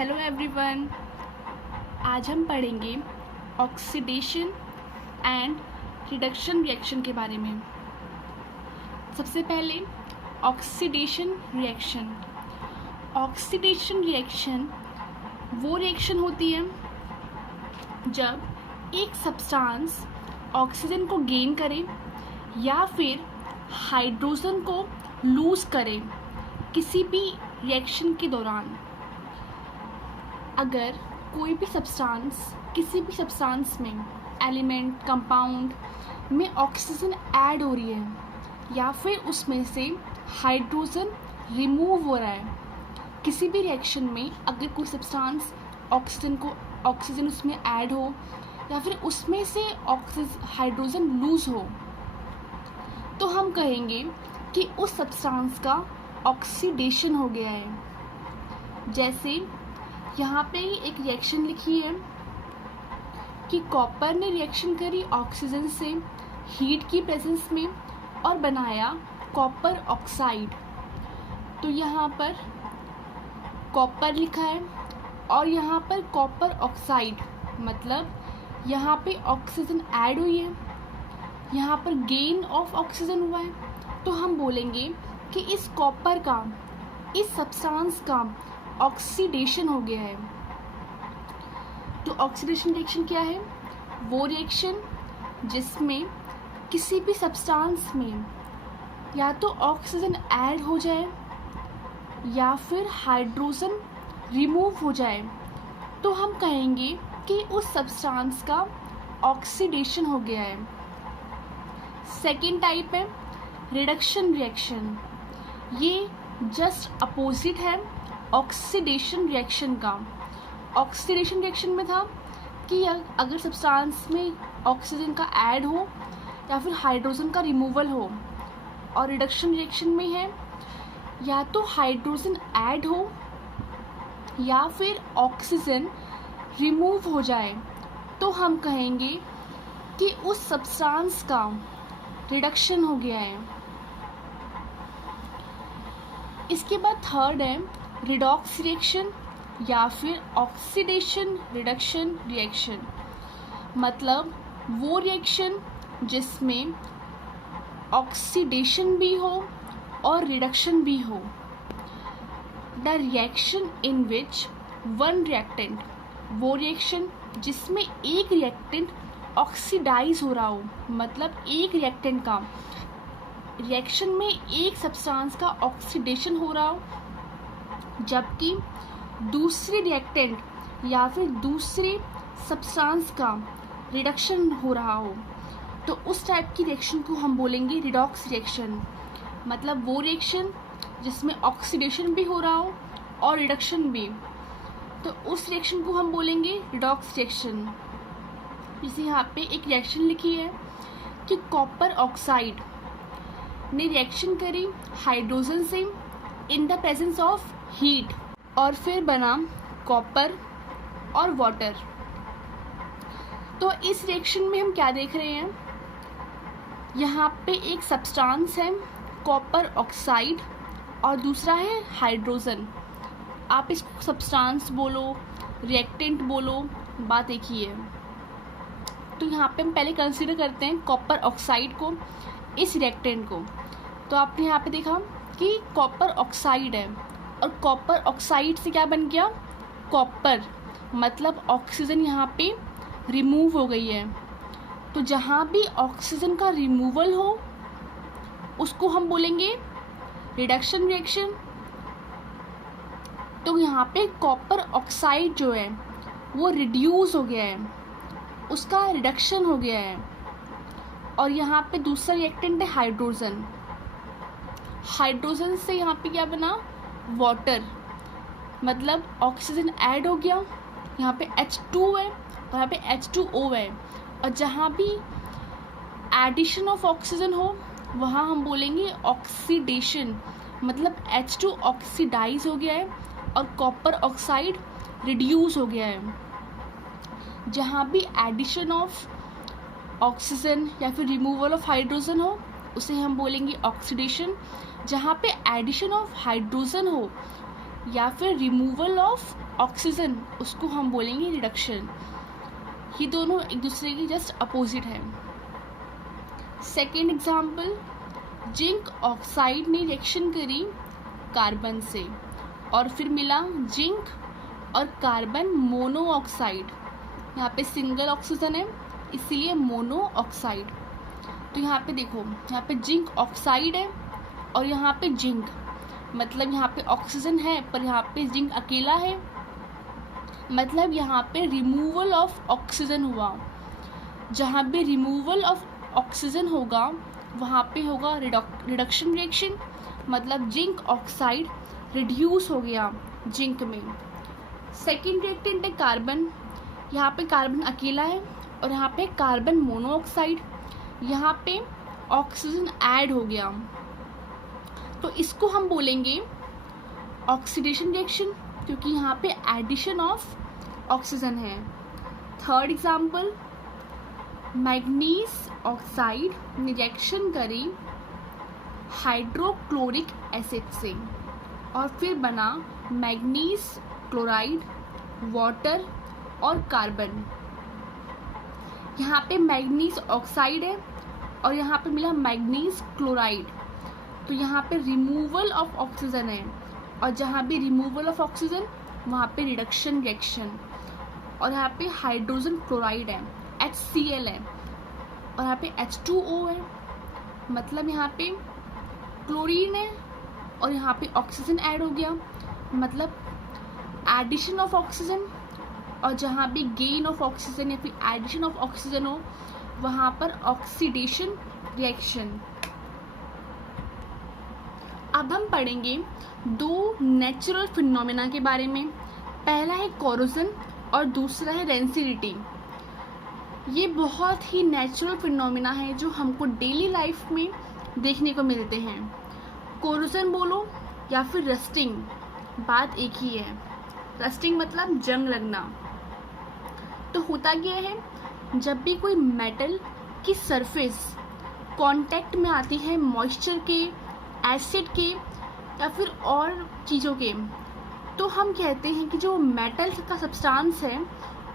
Hello everyone. आज हम पढ़ेंगे ऑक्सीडेशन एंड रिडक्शन रिएक्शन के बारे में। सबसे पहले ऑक्सीडेशन रिएक्शन। ऑक्सीडेशन रिएक्शन वो रिएक्शन होती है जब एक सब्सटेंस ऑक्सीजन को गेन करे या फिर हाइड्रोजन को लूज़ करे किसी भी रिएक्शन के दौरान। अगर कोई भी सब्सटेंस किसी भी सब्सटेंस में एलिमेंट कंपाउंड में ऑक्सीजन ऐड हो रही है या फिर उसमें से हाइड्रोजन रिमूव हो रहा है, किसी भी रिएक्शन में अगर कोई सब्सटेंस ऑक्सीजन उसमें ऐड हो या फिर उसमें से हाइड्रोजन लूज हो, तो हम कहेंगे कि उस सब्सटेंस का ऑक्सीडेशन हो गया है। जैसे यहाँ पे एक रिएक्शन लिखी है कि कॉपर ने रिएक्शन करी ऑक्सीजन से हीट की प्रेजेंस में और बनाया कॉपर ऑक्साइड। तो यहाँ पर कॉपर लिखा है और यहाँ पर कॉपर ऑक्साइड, मतलब यहाँ पे ऑक्सीजन ऐड हुई है, यहाँ पर गेन ऑफ ऑक्सीजन हुआ है। तो हम बोलेंगे कि इस कॉपर का, इस सब्सटेंस का ऑक्सीडेशन हो गया है। तो ऑक्सीडेशन रिएक्शन क्या है? वो रिएक्शन जिसमें किसी भी सब्सटेंस में या तो ऑक्सीजन ऐड हो जाए या फिर हाइड्रोजन रिमूव हो जाए, तो हम कहेंगे कि उस सब्सटेंस का ऑक्सीडेशन हो गया है। सेकेंड टाइप है रिडक्शन रिएक्शन। ये जस्ट अपोजिट है ऑक्सीडेशन रिएक्शन का। ऑक्सीडेशन रिएक्शन में था कि अगर सब्सटेंस में ऑक्सीजन का ऐड हो या फिर हाइड्रोजन का रिमूवल हो, और रिडक्शन रिएक्शन में है या तो हाइड्रोजन ऐड हो या फिर ऑक्सीजन रिमूव हो जाए, तो हम कहेंगे कि उस सब्सटेंस का रिडक्शन हो गया है। इसके बाद थर्ड है रिडॉक्स रिएक्शन या फिर ऑक्सीडेशन रिडक्शन रिएक्शन। मतलब वो रिएक्शन जिसमें ऑक्सीडेशन भी हो और रिडक्शन भी हो। The reaction in which one reactant, वो रिएक्शन जिसमें एक रिएक्टेंट ऑक्सीडाइज हो रहा हो, मतलब एक रिएक्टेंट का रिएक्शन में एक सब्सटेंस का ऑक्सीडेशन हो रहा हो, जबकि दूसरी रिएक्टेंट या फिर दूसरे सब्सटेंस का रिडक्शन हो रहा हो, तो उस टाइप की रिएक्शन को हम बोलेंगे रिडॉक्स रिएक्शन। मतलब वो रिएक्शन जिसमें ऑक्सीडेशन भी हो रहा हो और रिडक्शन भी, तो उस रिएक्शन को हम बोलेंगे रिडॉक्स रिएक्शन। जैसे यहाँ पे एक रिएक्शन लिखी है कि कॉपर ऑक्साइड ने रिएक्शन करी हाइड्रोजन से in the presence of heat और फिर बना कॉपर और वाटर। तो इस रिएक्शन में हम क्या देख रहे हैं? यहाँ पे एक सब्सटेंस है कॉपर ऑक्साइड और दूसरा है हाइड्रोजन। आप इसको सब्सटेंस बोलो, रिएक्टेंट बोलो, बात एक ही है। तो यहाँ पे हम पहले कंसीडर करते हैं कॉपर ऑक्साइड को, इस रिएक्टेंट को। तो आपने यहाँ पे देखा कि कॉपर ऑक्साइड है और कॉपर ऑक्साइड से क्या बन गया? कॉपर, मतलब ऑक्सीजन यहाँ पे रिमूव हो गई है। तो जहाँ भी ऑक्सीजन का रिमूवल हो उसको हम बोलेंगे रिडक्शन रिएक्शन। तो यहाँ पे कॉपर ऑक्साइड जो है वो रिड्यूस हो गया है, उसका रिडक्शन हो गया है। और यहाँ पे दूसरा रिएक्टेंट है हाइड्रोजन। हाइड्रोजन से यहाँ पे क्या बना? वाटर, मतलब ऑक्सीजन ऐड हो गया, यहाँ पे H2 है और यहाँ पे H2O है। और जहाँ भी एडिशन ऑफ ऑक्सीजन हो वहाँ हम बोलेंगे ऑक्सीडेशन, मतलब H2 ऑक्सीडाइज हो गया है और कॉपर ऑक्साइड रिड्यूस हो गया है। जहाँ भी एडिशन ऑफ ऑक्सीजन या फिर रिमूवल ऑफ हाइड्रोजन हो उसे हम बोलेंगे ऑक्सीडेशन। जहाँ पे एडिशन ऑफ हाइड्रोजन हो या फिर रिमूवल ऑफ ऑक्सीजन, उसको हम बोलेंगे रिडक्शन। ये दोनों एक दूसरे के जस्ट अपोजिट है। सेकेंड एग्जाम्पल, जिंक ऑक्साइड ने रिएक्शन करी कार्बन से और फिर मिला जिंक और कार्बन मोनोऑक्साइड। यहाँ पे सिंगल ऑक्सीजन है इसीलिए मोनोऑक्साइड। तो यहाँ पे देखो, यहाँ पे जिंक ऑक्साइड है और यहाँ पे जिंक, मतलब यहाँ पे ऑक्सीजन है पर यहाँ पे जिंक अकेला है, मतलब यहाँ पे रिमूवल ऑफ ऑक्सीजन हुआ। जहाँ पे रिमूवल ऑफ ऑक्सीजन होगा वहाँ पे होगा रिडक्शन रिएक्शन, मतलब जिंक ऑक्साइड रिड्यूस हो गया जिंक में। सेकेंड रिएक्टेंट है कार्बन, यहाँ पे कार्बन अकेला है और यहाँ पे कार्बन मोनोऑक्साइड, यहाँ पे ऑक्सीजन ऐड हो गया तो इसको हम बोलेंगे ऑक्सीडेशन रिएक्शन, क्योंकि यहाँ पे एडिशन ऑफ ऑक्सीजन है। थर्ड एग्जाम्पल, मैग्नीज ऑक्साइड ने रिएक्शन करी हाइड्रोक्लोरिक एसिड से और फिर बना मैग्नीज क्लोराइड, वाटर और कार्बन। यहाँ पे मैग्नीज ऑक्साइड है और यहाँ पे मिला मैग्नीज क्लोराइड, तो यहाँ पे रिमूवल ऑफ ऑक्सीजन है और जहाँ भी रिमूवल ऑफ ऑक्सीजन वहाँ पे रिडक्शन रिएक्शन। और यहाँ पे हाइड्रोजन क्लोराइड है, HCl है और यहाँ पे H2O है, मतलब यहाँ पे क्लोरीन है और यहाँ पे ऑक्सीजन ऐड हो गया, मतलब एडिशन ऑफ ऑक्सीजन। और जहाँ भी गेन ऑफ ऑक्सीजन या फिर एडिशन ऑफ ऑक्सीजन हो वहाँ पर ऑक्सीडेशन रिएक्शन। अब हम पढ़ेंगे दो नेचुरल फिनोमेना के बारे में। पहला है कोरोजन और दूसरा है रेंसिडिटी। ये बहुत ही नेचुरल फिनोमेना है जो हमको डेली लाइफ में देखने को मिलते हैं। कोरोजन बोलो या फिर रस्टिंग, बात एक ही है। रस्टिंग मतलब जंग लगना। तो होता क्या है, जब भी कोई मेटल की सरफेस कांटेक्ट में आती है मॉइस्चर के, एसिड के या फिर और चीज़ों के, तो हम कहते हैं कि जो मेटल का सब्सटेंस है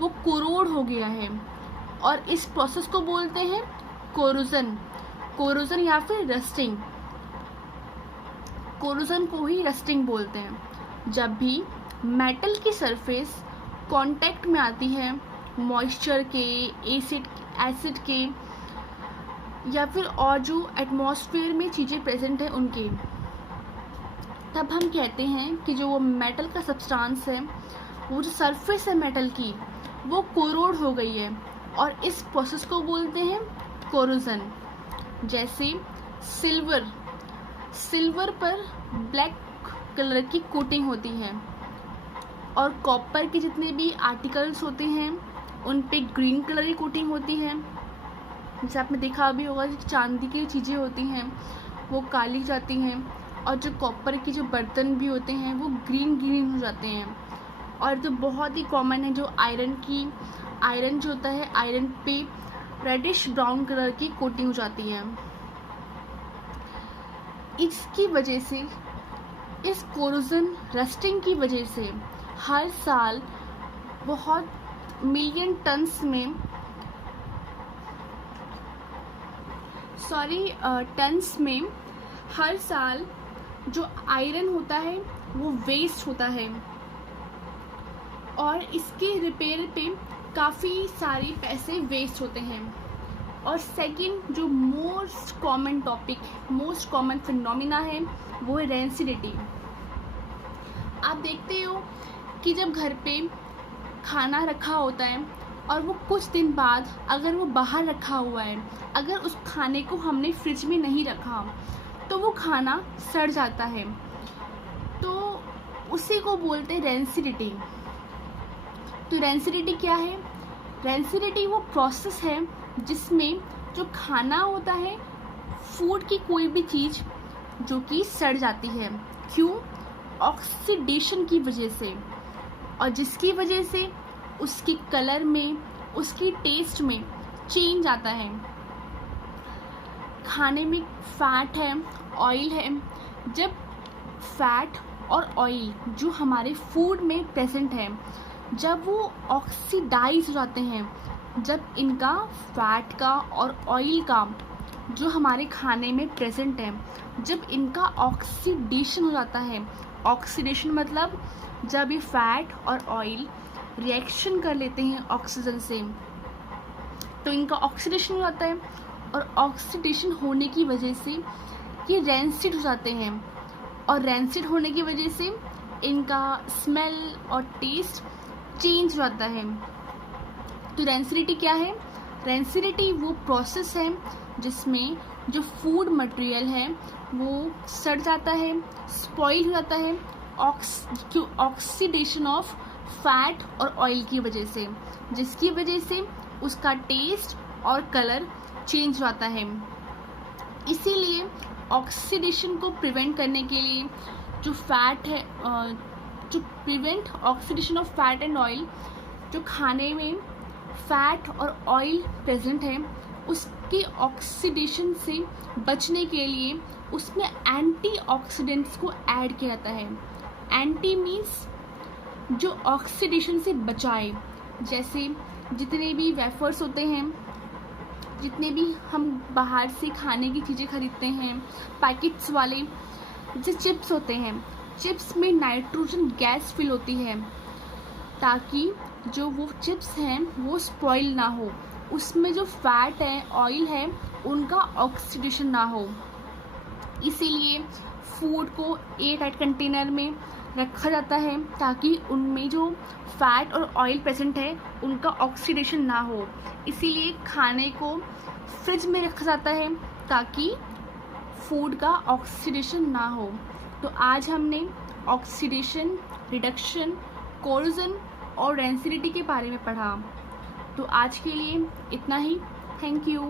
वो कोरोड हो गया है और इस प्रोसेस को बोलते हैं कोरोजन। कोरोजन या फिर रस्टिंग, कोरोजन को ही रस्टिंग बोलते हैं। जब भी मेटल की सरफेस कांटेक्ट में आती है मॉइस्चर के, एसिड के या फिर और जो एटमॉस्फेयर में चीज़ें प्रेजेंट है उनके, तब हम कहते हैं कि जो वो मेटल का सब्सटेंस है, वो जो सरफेस है मेटल की, वो कोरोड हो गई है और इस प्रोसेस को बोलते हैं कोरोजन। जैसे सिल्वर पर ब्लैक कलर की कोटिंग होती है और कॉपर के जितने भी आर्टिकल्स होते हैं उन पे ग्रीन कलर की कोटिंग होती है। जैसे आपने देखा भी होगा कि चांदी की चीज़ें होती हैं वो काली जाती हैं और जो कॉपर के जो बर्तन भी होते हैं वो ग्रीन हो जाते हैं। और जो बहुत ही कॉमन है, जो आयरन जो होता है, आयरन पे रेडिश ब्राउन कलर की कोटिंग हो जाती है। इसकी वजह से, इस कोरोजन रस्टिंग की वजह से हर साल बहुत मिलियन टन्स में हर साल जो आयरन होता है वो वेस्ट होता है और इसके रिपेयर पे काफ़ी सारे पैसे वेस्ट होते हैं। और सेकंड जो मोस्ट कॉमन फिनोमिना है वो है रेंसिडिटी। आप देखते हो कि जब घर पे खाना रखा होता है और वो कुछ दिन बाद अगर वो बाहर रखा हुआ है, अगर उस खाने को हमने फ्रिज में नहीं रखा तो वो खाना सड़ जाता है, तो उसी को बोलते हैं रेंसिडिटी। तो रेंसिडिटी क्या है? रेंसिडिटी वो प्रोसेस है जिसमें जो खाना होता है, फूड की कोई भी चीज़ जो कि सड़ जाती है। क्यों? ऑक्सीडेशन की वजह से, और जिसकी वजह से उसके कलर में, उसकी टेस्ट में चेंज आता है। खाने में फैट है, ऑयल है, जब फैट, और ऑयल जो हमारे फूड में प्रेजेंट है, जब वो ऑक्सीडाइज हो जाते हैं, जब इनका फैट का और ऑयल का जो हमारे खाने में प्रेजेंट है, जब इनका ऑक्सीडेशन हो जाता है, ऑक्सीडेशन मतलब जब ये फैट और ऑयल रिएक्शन कर लेते हैं ऑक्सीजन से, तो इनका ऑक्सीडेशन हो जाता है, और ऑक्सीडेशन होने की वजह से ये रैंसिड हो जाते हैं, और रैंसिड होने की वजह से इनका स्मेल और टेस्ट चेंज हो जाता है। तो रैंसिडिटी क्या है? रैंसिडिटी वो प्रोसेस है जिसमें जो फूड मटेरियल है वो सड़ जाता है, स्पॉइल हो जाता है ऑक्सीडेशन ऑफ फैट और ऑयल की वजह से, जिसकी वजह से उसका टेस्ट और कलर चेंज हो जाता है। इसीलिए ऑक्सीडेशन को प्रिवेंट करने के लिए जो फैट है, जो prevent oxidation of fat and oil, जो खाने में फैट और ऑयल प्रेजेंट है उसके ऑक्सीडेशन से बचने के लिए उसमें एंटीऑक्सीडेंट्स को ऐड किया जाता है। एंटी मीन्स जो ऑक्सीडेशन से बचाए, जैसे जितने भी वेफर्स होते हैं, जितने भी हम बाहर से खाने की चीज़ें खरीदते हैं पैकेट्स वाले, जैसे चिप्स होते हैं, चिप्स में नाइट्रोजन गैस फिल होती है ताकि जो वो चिप्स हैं वो स्पॉइल ना हो, उसमें जो फैट है, ऑयल है, उनका ऑक्सीडेशन ना हो। इसीलिए फूड को एयरटाइट कंटेनर में रखा जाता है ताकि उनमें जो फैट और ऑयल प्रेजेंट है उनका ऑक्सीडेशन ना हो। इसीलिए खाने को फ्रिज में रखा जाता है ताकि फूड का ऑक्सीडेशन ना हो। तो आज हमने ऑक्सीडेशन, रिडक्शन, कोरोजन और रैंसिडिटी के बारे में पढ़ा। तो आज के लिए इतना ही। Thank you.